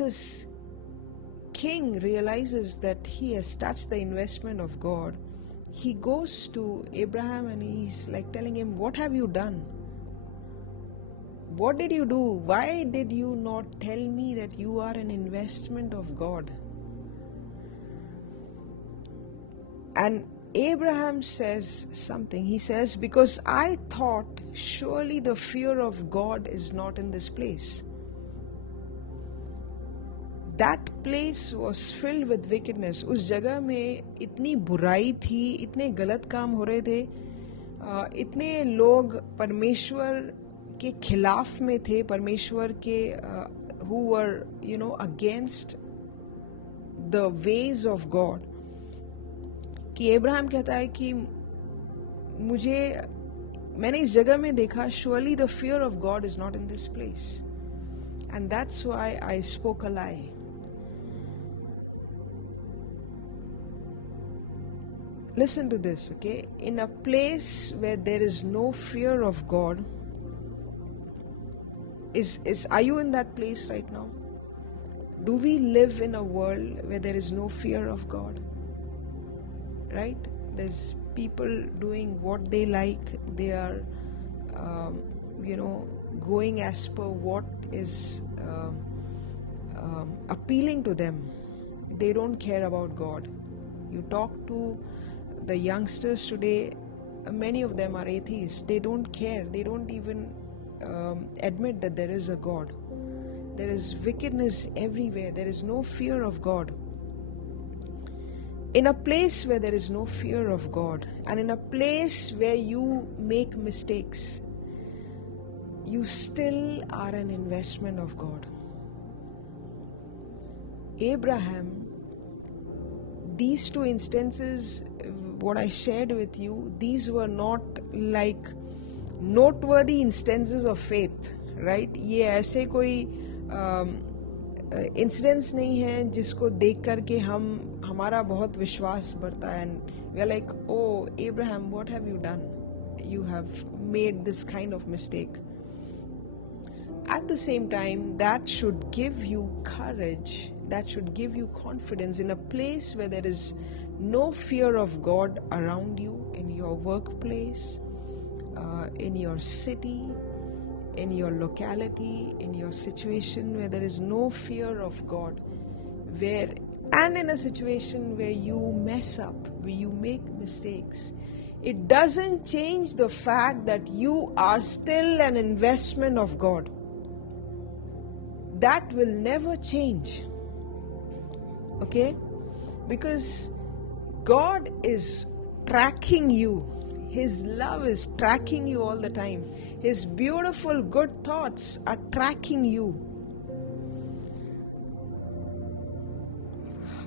this king realizes that he has touched the investment of God, he goes to Abraham and he's like telling him, what have you done? What did you do? Why did you not tell me that you are an investment of God? And Abraham says something. He says, because I thought surely the fear of God is not in this place. That place was filled with wickedness. उस जगह में इतनी बुराई थी, इतने गलत काम हो रहे थे, इतने लोग परमेश्वर के खिलाफ में थे, परमेश्वर के who were against the ways of God, कि अब्राहम कहता है कि मैंने इस जगह में देखा, surely the fear of God is not in this place, and that's why I spoke a lie. Listen to this, okay? In a place where there is no fear of God, are you in that place right now? Do we live in a world where there is no fear of God? Right? There's people doing what they like. They are, going as per what is appealing to them. They don't care about God. You talk to the youngsters today, many of them are atheists. They don't care. They don't even admit that there is a God. There is wickedness everywhere. There is no fear of God. In a place where there is no fear of God, and in a place where you make mistakes, you still are an investment of God. Abraham, these two instances, what I shared with you, these were not like noteworthy instances of faith, right? ये ऐसे कोई incidents नहीं हैं जिसको देख करके हमारा बहुत विश्वास बढ़ता है, and we are like, oh Abraham, what have you done? You have made this kind of mistake. At the same time, that should give you courage, that should give you confidence in a place where there is no fear of God around you, in your workplace, in your city, in your locality, in your situation where there is no fear of God, and in a situation where you mess up, where you make mistakes. It doesn't change the fact that you are still an investment of God. That will never change. Okay? Because God is tracking you. His love is tracking you all the time. His beautiful good thoughts are tracking you.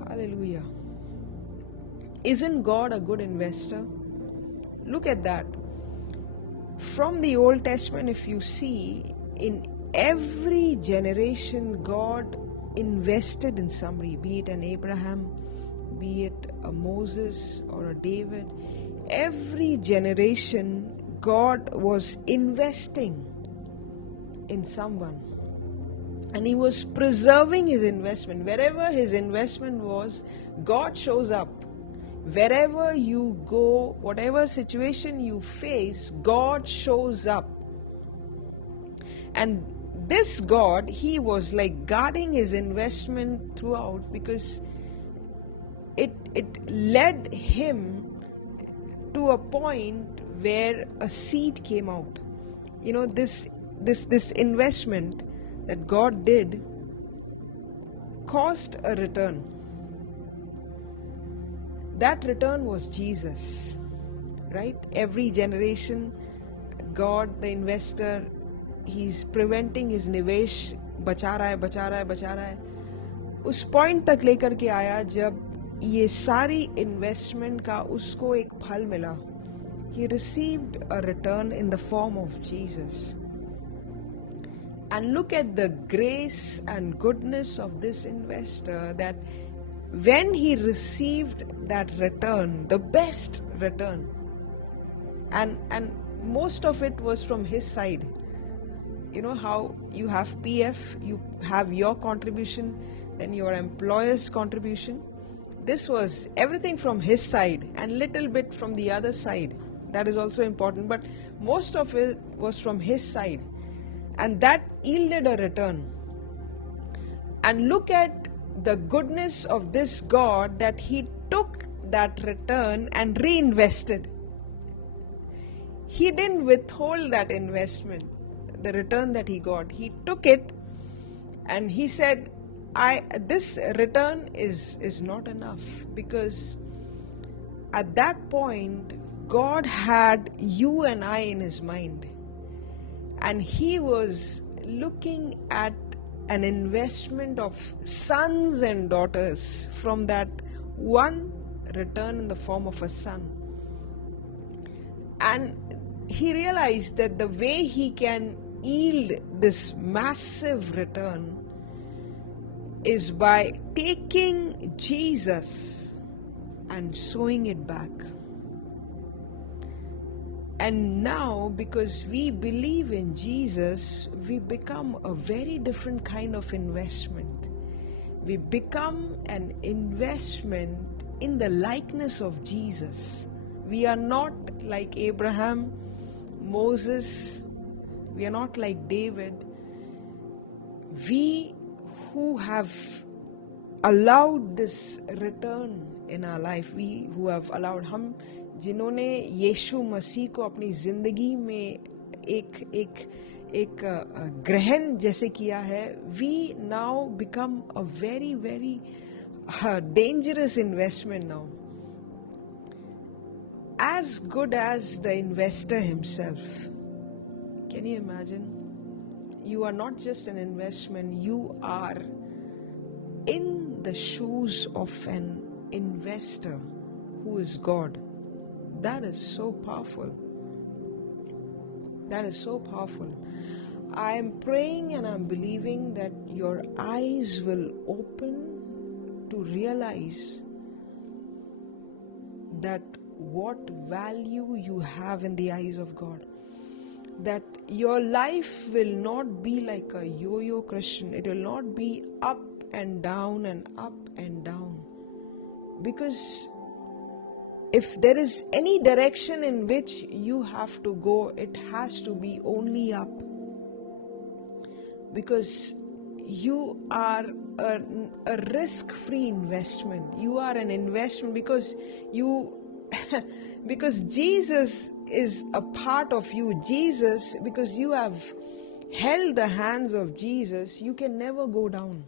Hallelujah. Isn't God a good investor? Look at that. From the Old Testament, if you see, in every generation, God invested in somebody, be it an Abraham, be it a Moses or a David. Every generation, God was investing in someone, and He was preserving His investment. Wherever His investment was, God shows up. Wherever you go, whatever situation you face, God shows up. And this God, He was like guarding His investment throughout, because it led Him to a point where a seed came out. This investment that God did caused a return. That return was Jesus, right? Every generation, God, the investor, He's preventing his निवेश, बचा रहा है. उस point तक लेकर के आया जब ये सारी इन्वेस्टमेंट का उसको एक फल मिला. He received a return in the form of Jesus. And look at the grace and goodness of this investor, that when he received that return, the best return, and most of it was from his side, You know how you have PF, you have your contribution, then your employer's contribution. This was everything from his side and little bit from the other side. That is also important, but most of it was from his side. And that yielded a return. And look at the goodness of this God, that he took that return and reinvested. He didn't withhold that investment, the return that he got. He took it and he said, this return is not enough, because at that point God had you and I in his mind, and he was looking at an investment of sons and daughters from that one return in the form of a son. And he realized that the way he can yield this massive return is by taking Jesus and sowing it back. And now, because we believe in Jesus, we become a very different kind of investment. We become an investment in the likeness of Jesus. We are not like Abraham, Moses, we are not like David. We who have allowed this return in our life, we who have allowed, हम जिन्होंने यीशु मसीह को अपनी जिंदगी में एक ग्रहण जैसे किया है, we now become a very very dangerous investment now. As good as the investor himself. Can you imagine? You are not just an investment, you are in the shoes of an investor who is God. That is so powerful. That is so powerful. I am praying and I'm believing that your eyes will open to realize that what value you have in the eyes of God. That your life will not be like a yo-yo Christian. It will not be up and down and up and down. Because if there is any direction in which you have to go, it has to be only up. Because you are a risk-free investment. You are an investment because because Jesus is a part of you. Jesus, because you have held the hands of Jesus, you can never go down.